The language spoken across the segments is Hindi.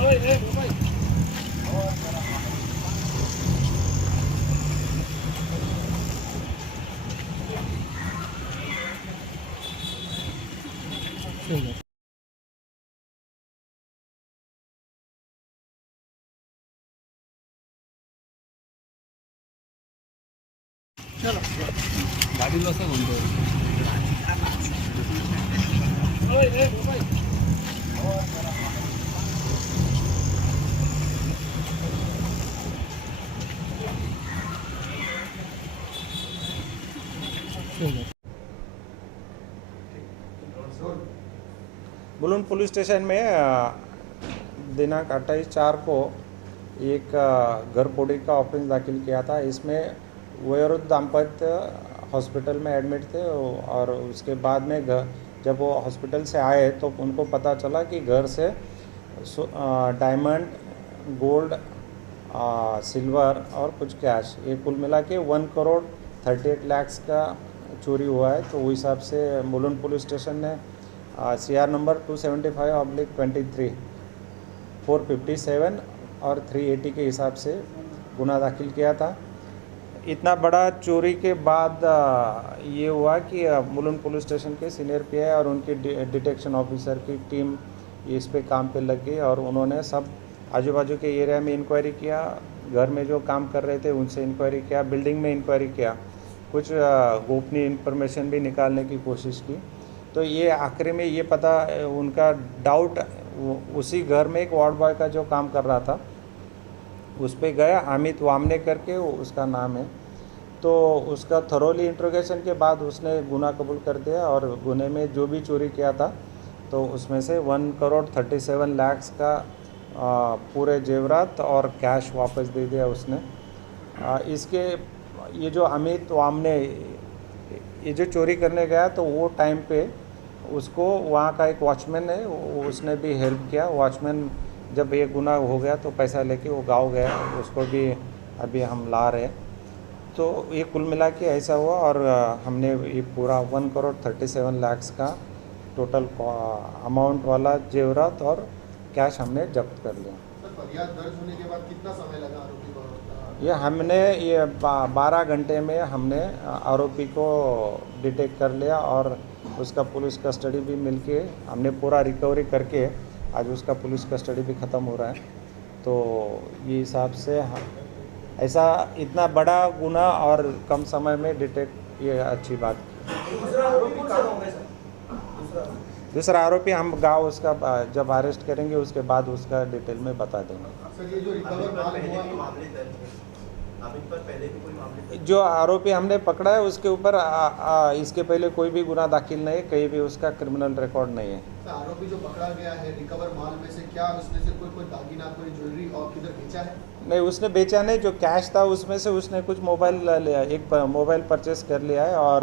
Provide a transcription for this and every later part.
चलो गाड़ी लो से घूमते बुलुन पुलिस स्टेशन में दिनांक 28/4 को एक घर पोड़ी का ऑफेंस दाखिल किया था। इसमें वयोवृद्ध दाम्पत्य हॉस्पिटल में एडमिट थे और उसके बाद में जब वो हॉस्पिटल से आए तो उनको पता चला कि घर से डायमंड, गोल्ड, सिल्वर और कुछ कैश, ये कुल मिला के 1,38 लाख का चोरी हुआ है। तो उस हिसाब से बुलुन पुलिस स्टेशन ने CR नंबर 275/23, 457 और 380 के हिसाब से गुना दाखिल किया था। इतना बड़ा चोरी के बाद ये हुआ कि बुलुन पुलिस स्टेशन के सीनियर PI और उनकी डिटेक्शन ऑफिसर की टीम इस पे काम पे लग गई और उन्होंने सब आजू बाजू के एरिया में इंक्वायरी किया, घर में जो काम कर रहे थे उनसे इंक्वायरी किया, बिल्डिंग में इंक्वायरी किया, कुछ गोपनीय इंफॉर्मेशन भी निकालने की कोशिश की। तो ये आखिरी में ये पता उनका डाउट उसी घर में एक वार्ड बॉय का जो काम कर रहा था उस पर गया, अमित वामने करके उसका नाम है। तो उसका थरोली इंट्रोगेशन के बाद उसने गुनाह कबूल कर दिया और गुने में जो भी चोरी किया था तो उसमें से 1,37 लाख का पूरे जेवरात और कैश वापस दे दिया उसने। इसके ये जो अमित वामने ये जो चोरी करने गया तो वो टाइम पे उसको वहाँ का एक वॉचमैन है, उसने भी हेल्प किया। वॉचमैन जब ये गुनाह हो गया तो पैसा लेके वो गांव गया, उसको भी अभी हम ला रहे। तो ये कुल मिला के ऐसा हुआ और हमने ये पूरा 1,37 लाख का टोटल अमाउंट वाला जेवरात और कैश हमने जब्त कर लिया। सर, फरियाद दर्ज होने के बाद कितना समय लगा आरोपी को? ये हमने 12 घंटे में हमने आरोपी को डिटेक्ट कर लिया और उसका पुलिस कस्टडी भी मिलके हमने पूरा रिकवरी करके आज उसका पुलिस कस्टडी भी ख़त्म हो रहा है। तो ये हिसाब से ऐसा इतना बड़ा गुना और कम समय में डिटेक्ट, ये अच्छी बात। दूसरा आरोपी हम गांव उसका जब अरेस्ट करेंगे उसके बाद उसका डिटेल में बता देंगे। सर, ये जो रिकवर माल हुआ, जो आरोपी हमने पकड़ा है उसके ऊपर इसके पहले कोई भी गुना दाखिल नहीं है, कहीं भी उसका क्रिमिनल रिकॉर्ड नहीं है। सर, आरोपी जो पकड़ा गया है रिकवर माल में से क्या उसमें से कोई दागीना, कोई ज्वेलरी और किधर बेचा है? नहीं, उसने बेचा नहीं। जो कैश था उसमें से उसने कुछ मोबाइल लिया, एक मोबाइल परचेस कर लिया है और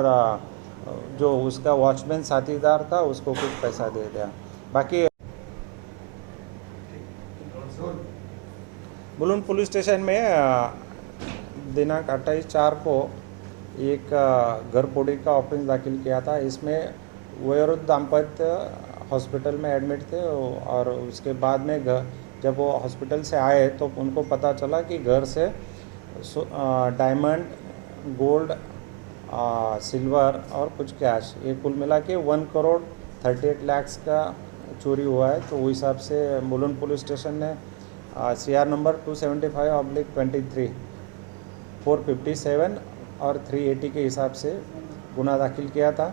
जो उसका वॉचमैन साथीदार था उसको कुछ पैसा दे दिया। बाकी बुलुन पुलिस स्टेशन में दिनांक 28/4 को एक घर पोड़ी का ऑफेंस दाखिल किया था। इसमें वयोवृद्ध दाम्पत्य हॉस्पिटल में एडमिट थे और उसके बाद में जब वो हॉस्पिटल से आए तो उनको पता चला कि घर से डायमंड, गोल्ड, सिल्वर और कुछ कैश, ये कुल मिला के 1,38 लाख का चोरी हुआ है। तो उस हिसाब से बुलुन पुलिस स्टेशन ने CR नंबर 275/23, 457 और 380 के हिसाब से गुना दाखिल किया था।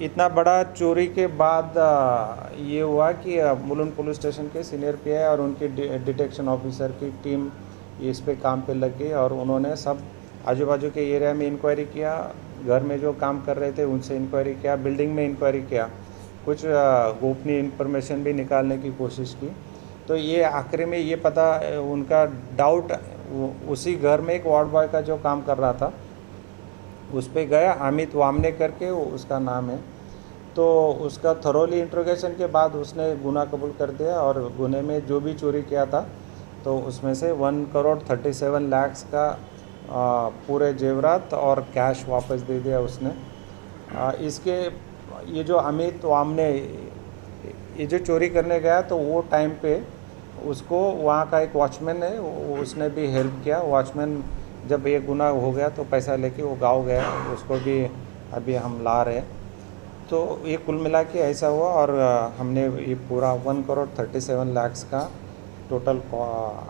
इतना बड़ा चोरी के बाद ये हुआ कि बुलुन पुलिस स्टेशन के सीनियर PI और उनकी डिटेक्शन ऑफिसर की टीम इस पे काम पे लग गई और उन्होंने सब आजू बाजू के एरिया में इंक्वायरी किया, घर में जो काम कर रहे थे उनसे इंक्वायरी किया, बिल्डिंग में इंक्वायरी किया, कुछ गोपनीय इंफॉर्मेशन भी निकालने की कोशिश की। तो ये आखिरी में ये पता उनका डाउट उसी घर में एक वार्ड बॉय का जो काम कर रहा था उस पर गया, अमित वामने करके उसका नाम है। तो उसका थरोली इंट्रोगेशन के बाद उसने गुनाह कबूल कर दिया और गुने में जो भी चोरी किया था तो उसमें से 1,37 लाख का पूरे जेवरात और कैश वापस दे दिया उसने। इसके ये जो अमित वामने ये जो चोरी करने गया तो वो टाइम पे उसको वहाँ का एक वॉचमैन है, उसने भी हेल्प किया। वॉचमैन जब ये गुनाह हो गया तो पैसा लेके वो गाँव गया, उसको भी अभी हम ला रहे हैं। तो ये कुल मिला के ऐसा हुआ और हमने ये पूरा 1,37,00,000 का टोटल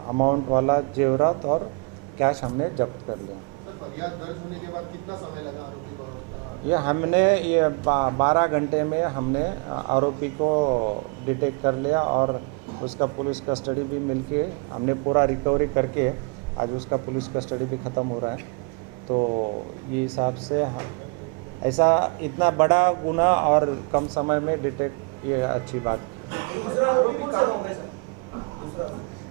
अमाउंट वाला जेवरात और कैश हमने जब्त कर लिया। सर फरियाद दर्ज होने के बाद कितना समय लगा आरोपी को? ये हमने 12 घंटे में हमने आरोपी को डिटेक्ट कर लिया और उसका पुलिस कस्टडी भी मिलके हमने पूरा रिकवरी करके आज उसका पुलिस कस्टडी भी ख़त्म हो रहा है। तो ये हिसाब से ऐसा इतना बड़ा गुनाह और कम समय में डिटेक्ट, ये अच्छी बात।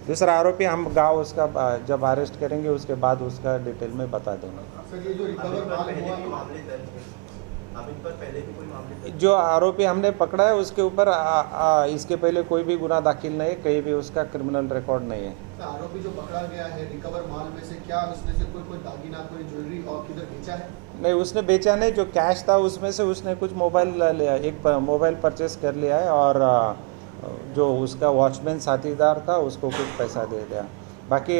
दूसरा आरोपी हम गाँव उसका जब अरेस्ट करेंगे उसके बाद उसका डिटेल में बता देंगे। सर ये जो रिकवर माल हुआ, जो आरोपी हमने पकड़ा है उसके ऊपर इसके पहले कोई भी गुनाह दाखिल नहीं है, कहीं भी उसका क्रिमिनल रिकॉर्ड नहीं है। सर आरोपी जो पकड़ा गया है रिकवर माल में से क्या उसमें से कोई दागीना, कोई ज्वेलरी और किधर बेचा है? नहीं, उसने बेचा नहीं। जो कैश था उसमें से उसने कुछ मोबाइल लिया, एक मोबाइल परचेस कर लिया है और जो उसका वॉचमैन साथीदार था उसको कुछ पैसा दे दिया। बाकी